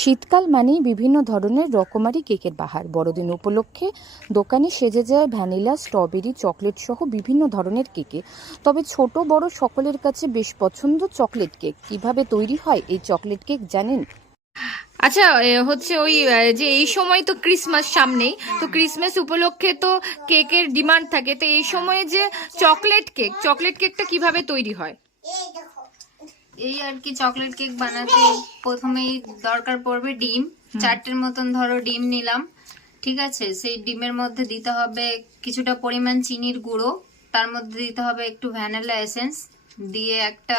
শীতকাল মানেই বিভিন্ন ধরনের রকমারি কেকের বাহার। বড়দিন উপলক্ষে দোকানে সেজে যায় ভ্যানিলা, স্ট্রবেরি, চকলেট সহ বিভিন্ন ধরনের কেকে। তবে ছোট বড় সকলের কাছে বেশ পছন্দ চকলেট কেক। কিভাবে তৈরি হয় এই চকলেট কেক জানেন? আচ্ছা, হচ্ছে ওই যে এই সময় তো ক্রিসমাস সামনেই, তো ক্রিসমাস উপলক্ষে তো কেকের ডিমান্ড থাকে, তো এই সময়ে যে চকলেট কেকটা কিভাবে তৈরি হয়? এই আর কি, চকলেট কেক বানাতে প্রথমেই দরকার পড়বে ডিম। 4টের মতন ধরো ডিম নিলাম, ঠিক আছে। সেই ডিমের মধ্যে দিতে হবে কিছুটা পরিমাণ চিনির গুঁড়ো, তার মধ্যে দিতে হবে একটু ভ্যানিলা এসেন্স, দিয়ে একটা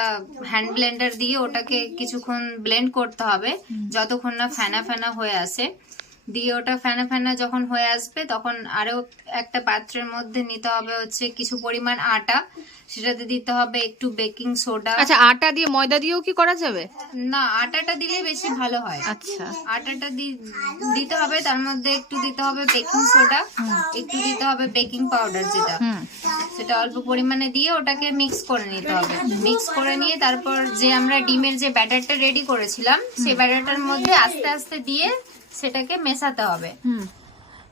হ্যান্ড ব্লেন্ডার দিয়ে ওটাকে কিছুক্ষণ ব্লেন্ড করতে হবে যতক্ষণ না ফেনা ফেনা হয়ে আসে। দিয়ে ওটা ফেনা ফেনা যখন হয়ে আসবে তখন আরো একটা পাত্রের মধ্যে নিতে হবে হচ্ছে কিছু পরিমাণ আটা, সেটাতে দিতে হবে একটু বেকিং সোডা। আচ্ছা, আটা দিয়ে ময়দা দিয়েও কি করা যাবে? না, আটাটা দিলে বেশি ভালো হয়। আচ্ছা, আটাটা দিতে হবে, তার মধ্যে একটু দিতে হবে বেকিং সোডা, একটু দিতে হবে বেকিং পাউডার, সেটা অল্প পরিমাণে দিয়ে ওটাকে মিক্স করে নিতে হবে। মিক্স করে নিয়ে তারপর যে আমরা ডিমের যে ব্যাটারটা রেডি করেছিলাম সেই ব্যাটারটার মধ্যে আস্তে আস্তে দিয়ে সেটাকে মেশাতে হবে।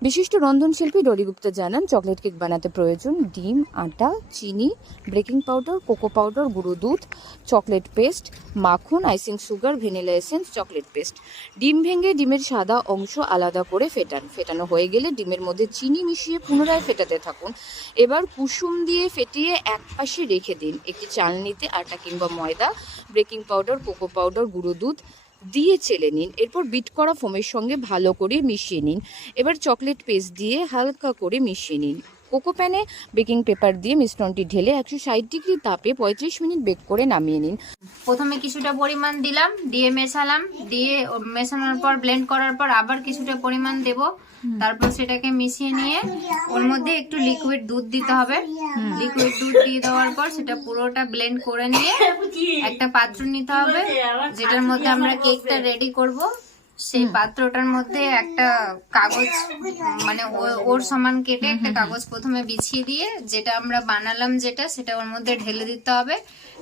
বিশিষ্ট রন্ধনশিল্পী ডলি গুপ্তা জানান, চকলেট কেক বানাতে প্রয়োজন ডিম, আটা, চিনি, বেকিং পাউডার, কোকো পাউডার, গুঁড়ো দুধ, চকলেট পেস্ট, মাখন, icing sugar, vanilla essence, chocolate paste. ডিম ভেঙে ডিমের সাদা অংশ আলাদা করে ফেটানো হয়ে গেলে ডিমের মধ্যে চিনি মিশিয়ে পুনরায় ফেটাতে থাকুন। এবার কুসুম দিয়ে ফেটিয়ে এক পাশে রেখে দিন। একটি চালনিতে আটা কিংবা ময়দা, বেকিং পাউডার, কোকো পাউডার, গুঁড়ো দুধ দিয়ে চেলে নিন। এরপর বিট করা ফোমের সঙ্গে ভালো করে মিশিয়ে নিন। এবার চকলেট পেস্ট দিয়ে হালকা করে মিশিয়ে নিন। কোকো প্যানে বেকিং পেপার দিয়ে মিশ্রণটি ঢেলে 160 ডিগ্রি তাপে 35 মিনিট বেক করে নামিয়ে নিন। প্রথমে কিছুটা পরিমাণ দিলাম, দিয়ে মেশালাম, দিয়ে মেশানোর পর ব্লেন্ড করার পর আবার কিছুটা পরিমাণ দেব, তারপর সেটাকে মিশিয়ে নিয়ে ওর মধ্যে একটু লিকুইড দুধ দিতে হবে। লিকুইড দুধ দিয়ে দেওয়ার পর সেটা পুরোটা ব্লেন্ড করে নিয়ে একটা পাত্র নিতে হবে, যেটার মধ্যে আমরা কেকটা রেডি করব। সেই পাত্রটার মধ্যে একটা কাগজ, মানে ওর সমান কেটে একটা কাগজ প্রথমে বিছিয়ে দিয়ে যেটা আমরা বানালাম সেটা ওর মধ্যে ঢেলে দিতে হবে।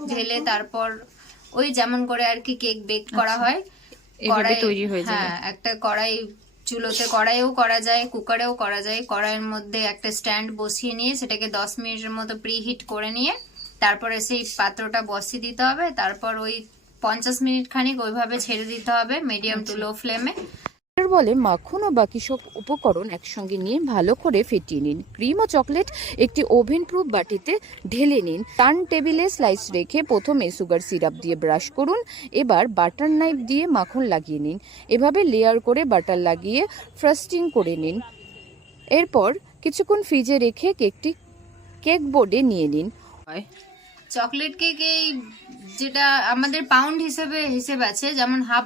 ঢেলে তারপর ওই যেমন করে আর কি কেক বেক করা হয়, এভাবে তৈরি হয়ে যাবে। হ্যাঁ, একটা কড়াই, চুলোতে কড়াইও করা যায়, কুকারেও করা যায়। কড়াইয়ের মধ্যে একটা স্ট্যান্ড বসিয়ে নিয়ে সেটাকে 10 মিনিটের মতো প্রিহিট করে নিয়ে তারপরে সেই পাত্রটা বসিয়ে দিতে হবে। তারপর ওই 50 মিনিট খানিক ওইভাবে ছেড়ে দিতে হবে মিডিয়াম টু লো ফ্লেমে। বলে মাখন ও বাকি সব উপকরণ একসঙ্গে নিয়ে ভালো করে ফেটিয়ে নিন। ক্রিম ও চকলেট একটি ওভেন প্রুফ বাটিতে ঢেলে নিন। টার্ন টেবিলে স্লাইস রেখে প্রথমে সুগার সিরাপ দিয়ে ব্রাশ করুন। এবার বাটার নাইফ দিয়ে মাখন লাগিয়ে নিন। এভাবে লেয়ার করে বাটার লাগিয়ে ফ্রস্টিং করে নিন। এরপর কিছুক্ষণ ফ্রিজে রেখে কেকটি কেক বোর্ডে নিয়ে নিন। চকলেট কেক এই যেটা আমাদের পাউন্ড হিসেব আছে, যেমন হাফ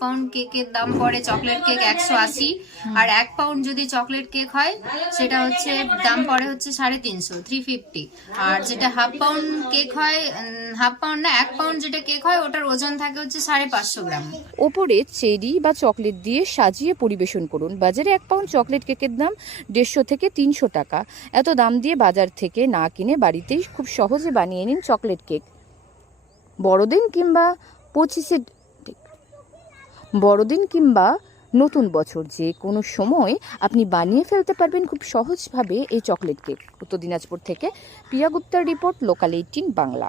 পাউন্ড কেকের দাম পড়ে চকলেট কেক 180, আর 1 পাউন্ড যদি চকলেট কেক হয় সেটা হচ্ছে দাম পড়ে হচ্ছে 350 আর যেটা হাফ পাউন্ড কেক হয়, হাফ পাউন্ড না 1 পাউন্ড যেটা কেক হয় ওটার ওজন থাকে হচ্ছে 550 গ্রাম। ওপরে চেরি বা চকলেট দিয়ে সাজিয়ে পরিবেশন করুন। বাজারে 1 পাউন্ড চকলেট কেকের দাম 150 থেকে 300 টাকা। এত দাম দিয়ে বাজার থেকে না কিনে বাড়িতেই খুব সহজে বানিয়ে নিন চকলেট কেক। বড়দিন কিংবা নতুন বছর যে কোনো সময় আপনি বানিয়ে ফেলতে পারবেন খুব সহজভাবে এই চকলেট কেক। উত্তর দিনাজপুর থেকে প্রিয়া গুপ্তার রিপোর্ট, লোকাল 18 বাংলা।